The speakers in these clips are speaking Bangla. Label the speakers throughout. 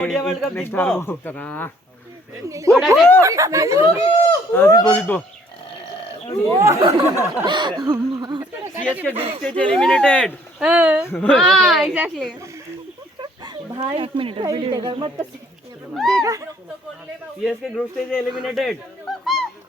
Speaker 1: इंडिया वर्ल्ड कप जीतबो तना जीतबो जीतबो सीएसके
Speaker 2: ग्रुप स्टेज एलिमिनेटेड हाँ
Speaker 1: एग्जैक्टली भाई एक मिनट वीडियो मत सीएसके ग्रुप स्टेज एलिमिनेटेड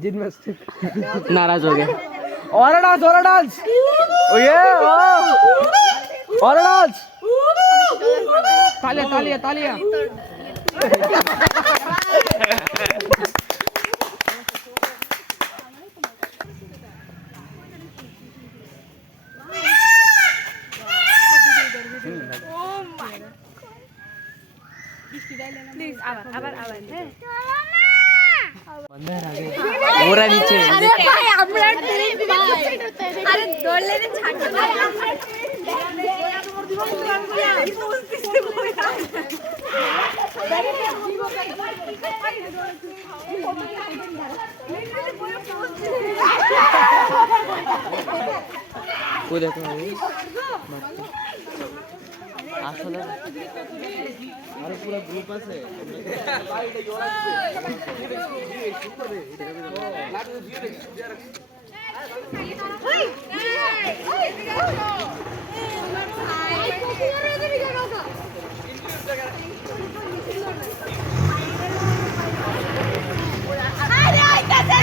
Speaker 3: जिनमें सिर्फ़
Speaker 1: नाराज़ हो गया।
Speaker 3: और डांस और डांस। ये और डांस। तालिया तालिया तालिया।
Speaker 2: Please, abar, abar, abar.
Speaker 1: ওরা নিচে।
Speaker 2: আরে ভাই আমরা টুইন ভাই আরে দৌড়লে রে ছাড়তে ভাই
Speaker 1: কই দেখো আসলে আরে পুরো গ্রুপ আছে।
Speaker 2: আরে আইতাছে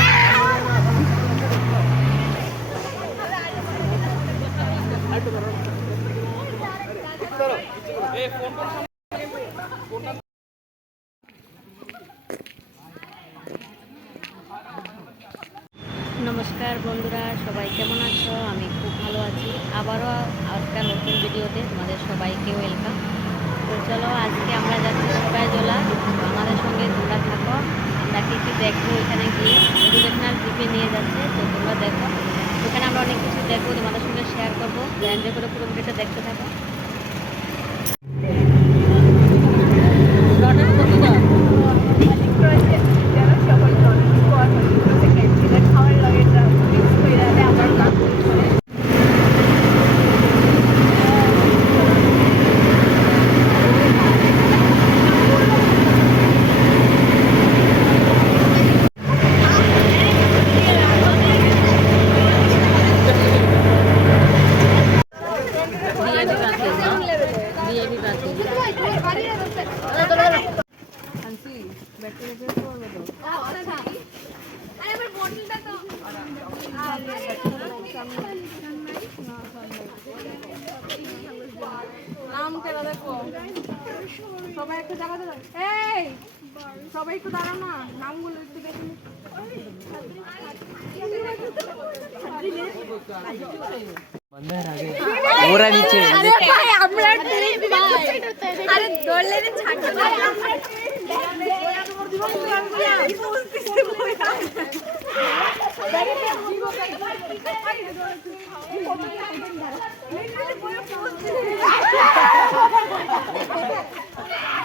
Speaker 4: নমস্কার বন্ধুরা সবাই কেমন আছো আমি খুব ভালো আছি আবারও একটা নতুন ভিডিওতে তোমাদের সবাইকে ওয়েলকাম তো চলো আজকে আমরা যাচ্ছি জলা আমাদের সঙ্গে তোমরা থাকো। আমরা কী কী দেখব এখানে গিয়ে? এডুকেশনাল ট্রিপে নিয়ে যাচ্ছে? তো তোমরা দেখো। ওখানে আমরা অনেক কিছু দেখব, তোমাদের সঙ্গে শেয়ার করব। এনজয় করে পুরো ভিডিওটা দেখতে থাকো ডিএবি বাকি ডিএবি বাকি
Speaker 2: নাম কেন দেখো সবাই একটু জায়গা দাঁড়াও এই সবাই একটু দাঁড়াও না নামগুলো একটু দেখে নি।
Speaker 1: ওরা নিচে
Speaker 2: আমরা আরে দৌড়লে ছাড়তে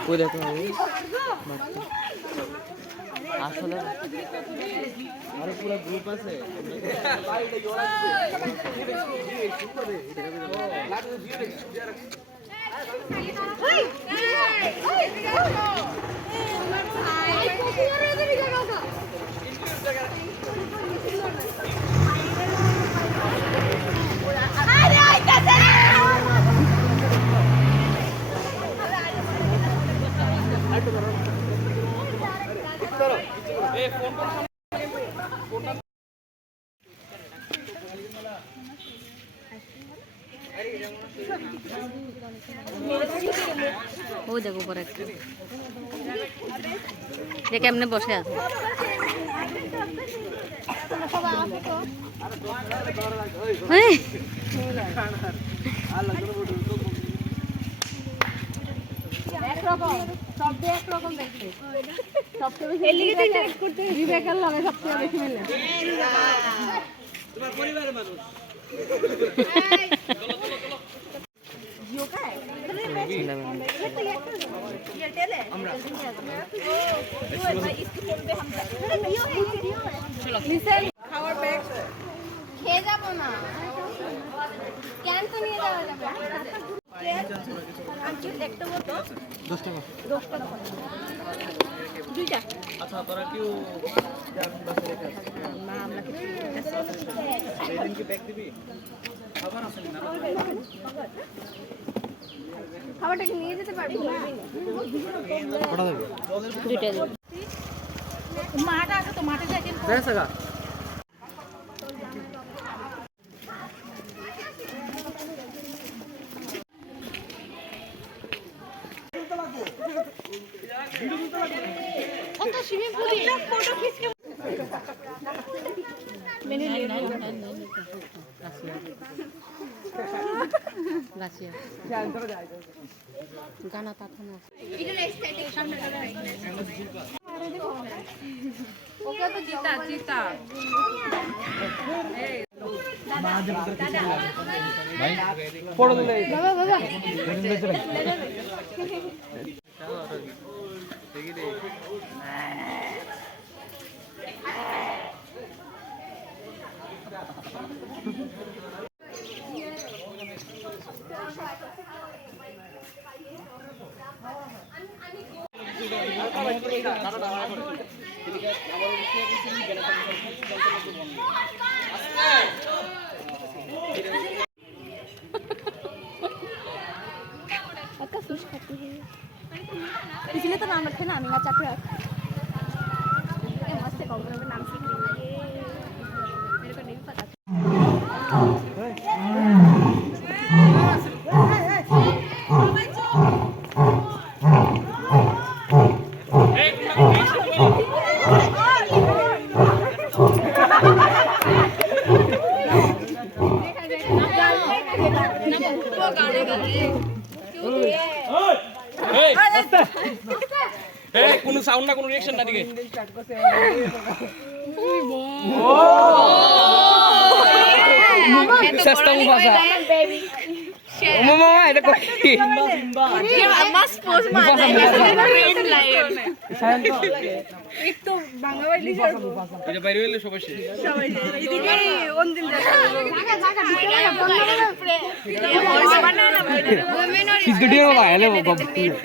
Speaker 1: কই দেখো আরে পুরো গ্রুপ আছে
Speaker 2: আরে
Speaker 4: ও দেখো পরে একটা। কেমনে বসে আছে?
Speaker 2: দেখো একরকম সব একরকম দেখতে। সবচেয়ে বেশি বিবেকের- লগে সবচেয়ে বেশি মিলে। লিসেন খাওয়ার ব্যাগ খেয়ে যাব না ক্যান তো নিয়ে যাওয়া যাবে
Speaker 1: দশ টাকা।
Speaker 2: দুইটা।
Speaker 1: আচ্ছা তোরা কেউ সেদিন কি ব্যাগ দিবি?
Speaker 2: খাবারটা কি নিয়ে যেতে পারব?
Speaker 1: কটা দেবে?
Speaker 4: দুইটা দিন
Speaker 2: মাটা আছে তো মাঠে যাই
Speaker 4: গানা তাখানো
Speaker 2: ওকে তো চিতা বাবা বাবা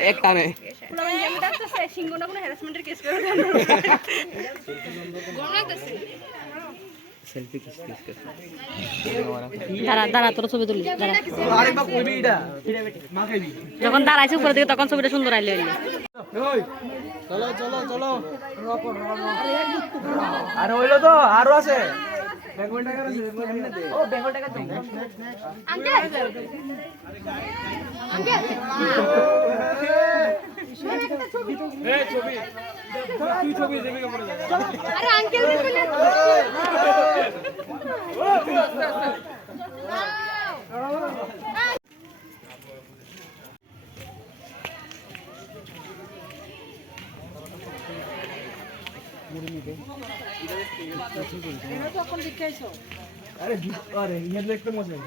Speaker 3: একটানে post আমি না তো
Speaker 2: সিঙ্গুনা কোনো হ্যারাসমেন্টের কেস করে
Speaker 1: সেলফি কিস কিস কিস
Speaker 4: দাঁড়া দাঁড়া তোর ছবি তুলি যখন দাঁড়াইছে উপরে দিকে তখন ছবিটা সুন্দর আইলে আইলে।
Speaker 1: চলো চলো চলো।
Speaker 3: আরে হইল তো আরও আছে। বেঙ্গল দে ও বেঙ্গল টাকা ছবি দেবি কেমন
Speaker 2: আরে আঙ্কেল দেখুন
Speaker 3: আরে আরে ইহার একটু মজা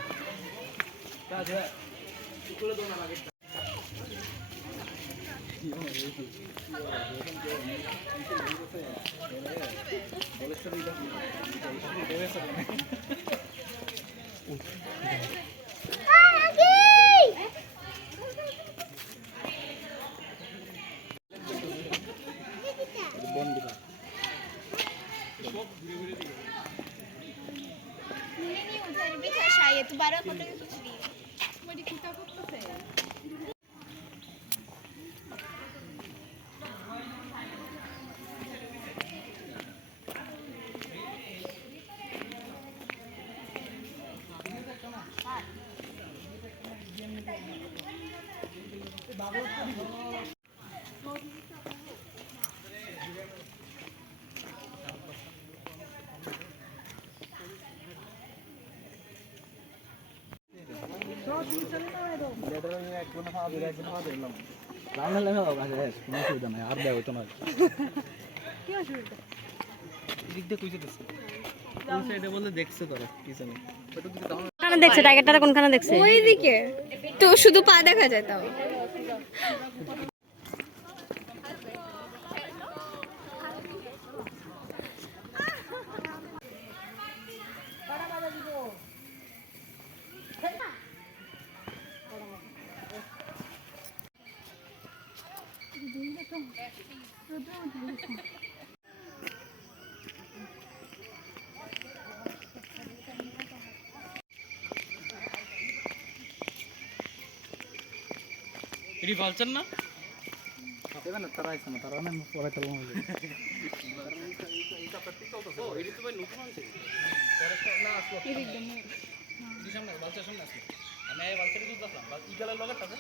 Speaker 2: Thank you.
Speaker 1: এক টাইগারটা কোনখানে দেখছে?
Speaker 3: ওইদিকে। তো শুধু পা দেখা যায় আর দেয় হইতো না
Speaker 2: কি অসুবিধা
Speaker 1: দিক দিয়ে কইছে দিছে কোন সাইডে
Speaker 2: তো শুধু পা দেখা যায় তাও
Speaker 1: এটি ভালছেন না
Speaker 3: তারা না পরে
Speaker 1: আমি এই বাস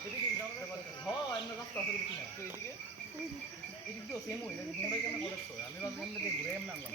Speaker 1: এদিকে হ্যাঁ রাস্তা আছে না তো এদিকে এদিক দিয়েও সেম তোমরা কেন বলেছ আমি ভাবলাম এমনি দিয়ে ঘুরে এমনি আনলাম।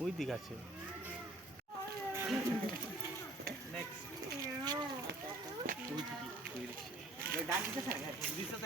Speaker 1: ওই দিক আছে
Speaker 5: বাবা দেখছি কাহা বড় বড় দেখছি পাচ্ছিস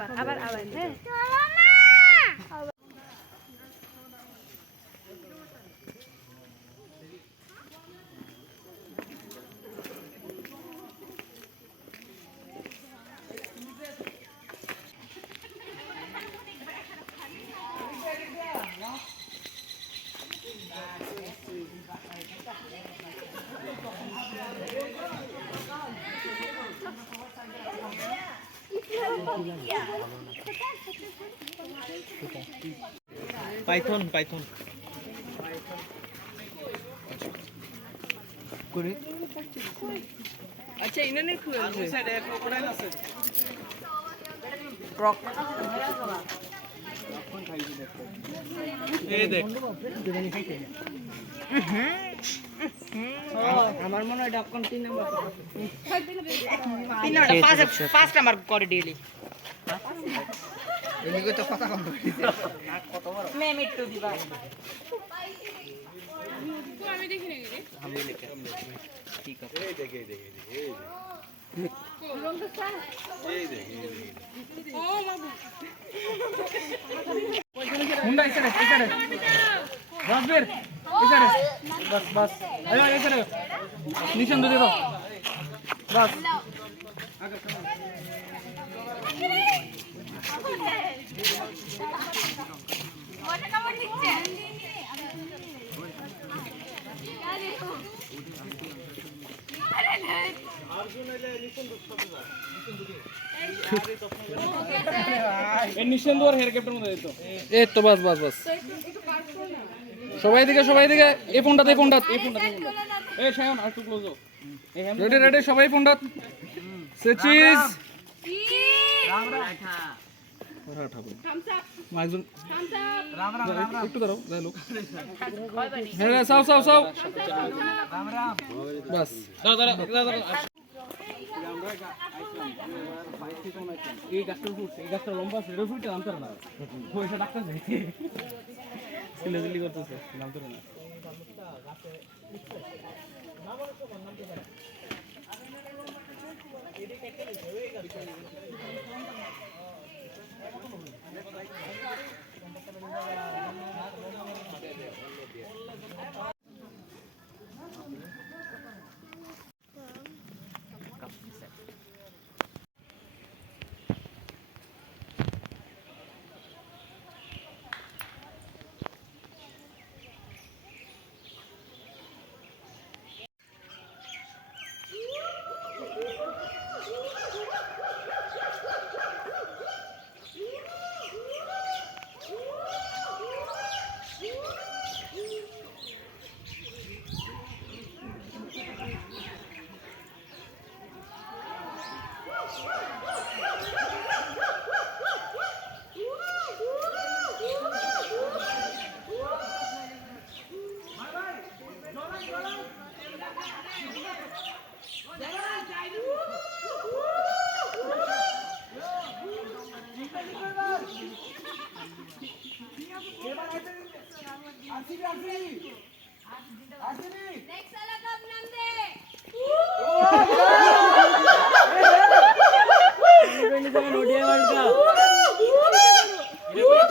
Speaker 2: আবার আবার আবার হ্যাঁ
Speaker 1: পাইথন পাইথন। করে।
Speaker 2: আচ্ছা ইনানের
Speaker 1: ক্রোকোডাইল আছে। এই দেখ।
Speaker 3: আমার মনে হয় তিন নাম্বার
Speaker 6: তিন নাম্বার পাঁচ পাঁচ নাম্বার করে ডেলি
Speaker 3: এদিকে তো কথা কম
Speaker 6: মেম একটু দিবা।
Speaker 2: আমি দেখি না
Speaker 1: ঠিক আছে
Speaker 3: এই এই এই নিশান দিয়ে দাও। বাস। এই তো বাস বাস বাস। সবাই দিকে সবাই দিকে। এই ফোনটা এই ফোনটা। এই ফোনটা এই শায়ন আর একটু ক্লোজ রেডি রেডি সবাই ফোনটা। সেচিস একজন একটু দাঁড়াও যাই লোক। হ্যাঁ সাও সাও সাও। বাস
Speaker 7: এই গাছটা এই গাছটা লম্বা আছে এটা নামতে না। পয়সা ডাক্তার সিলেজিলি করতেছে নামতে না।
Speaker 6: ಬಂದಿದ್ದಾರೆ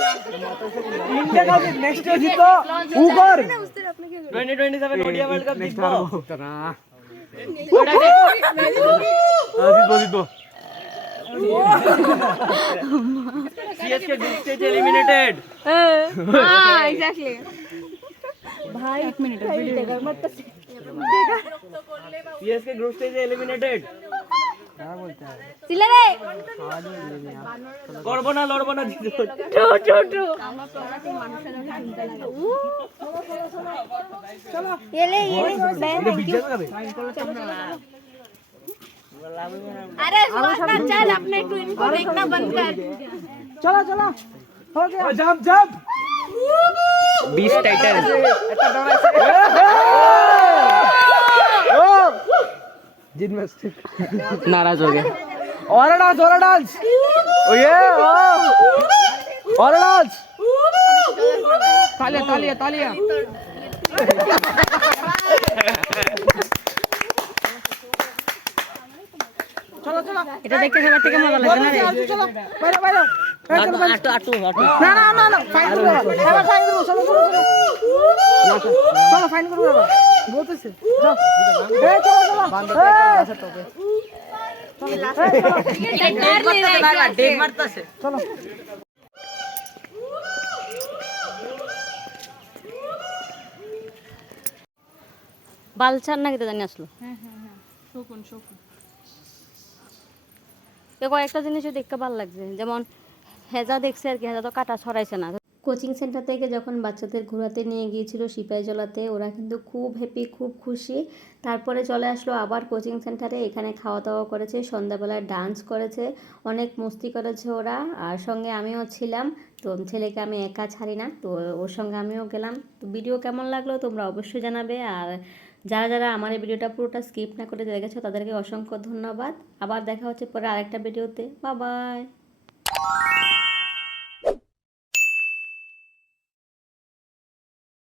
Speaker 6: इंडिया का। नेक्स्ट
Speaker 2: ईयर जीतो
Speaker 6: ऊपर 2027 ओडिया वर्ल्ड कप जीतो।
Speaker 1: तना हाँ, जीतो जीतो।
Speaker 6: सीएसके ग्रुप स्टेज एलिमिनेटेड
Speaker 2: हाँ एग्जैक्टली भाई एक minute
Speaker 6: CSK group stage eliminated
Speaker 2: চিল্লা রে
Speaker 6: করবো না লড়বো না জিতবো
Speaker 2: টু টু টু
Speaker 5: এলে এলে
Speaker 2: अरे सुभाष का चल अपने टू इनको देखना बंद कर
Speaker 6: बीस टाइटल नाराज हो गया
Speaker 7: और डांस और डांस ओ ये और डांस तालियां तालियां तालियां
Speaker 8: এটা দেখতে সবার থেকে মজা লাগছে না রে
Speaker 6: আটু আটু আটু
Speaker 7: না না না না ফাইন করবো এবার ফাইন করবো চলো চলো চলো চলো ফাইন করবো এবার বলতেছে? চলো
Speaker 8: বালছার নাকি জানি আসলো।
Speaker 2: শকুন শকুন।
Speaker 8: কয়েকটা জিনিসও দেখতে ভালো লাগছে। যেমন হেজা দেখছে আর কি হেজা তো কাটা ছড়াইছে না। কোচিং সেন্টার থেকে যখন বাচ্চাদের ঘোরাতে নিয়ে গিয়েছিল সিপাহীজলাতে ওরা কিন্তু খুব হ্যাপি খুব খুশি। তারপরে চলে আসলো আবার কোচিং সেন্টারে, এখানে খাওয়া দাওয়া করেছে, সন্ধ্যাবেলায় ডান্স করেছে, অনেক মস্তি করেছে ওরা। আর সঙ্গে আমিও ছিলাম, তো ছেলেকে আমি একা ছাড়ি না, তো ওর সঙ্গে আমিও গেলাম। তো ভিডিও কেমন লাগল তোমরা অবশ্যই জানাবে। আর যারা যারা আমার এই ভিডিওটা পুরোটা স্কিপ না করে দেখেছ, তাদেরকে অসংখ্য ধন্যবাদ। আবার দেখা হচ্ছে পরে আরেকটা ভিডিওতে বা বাই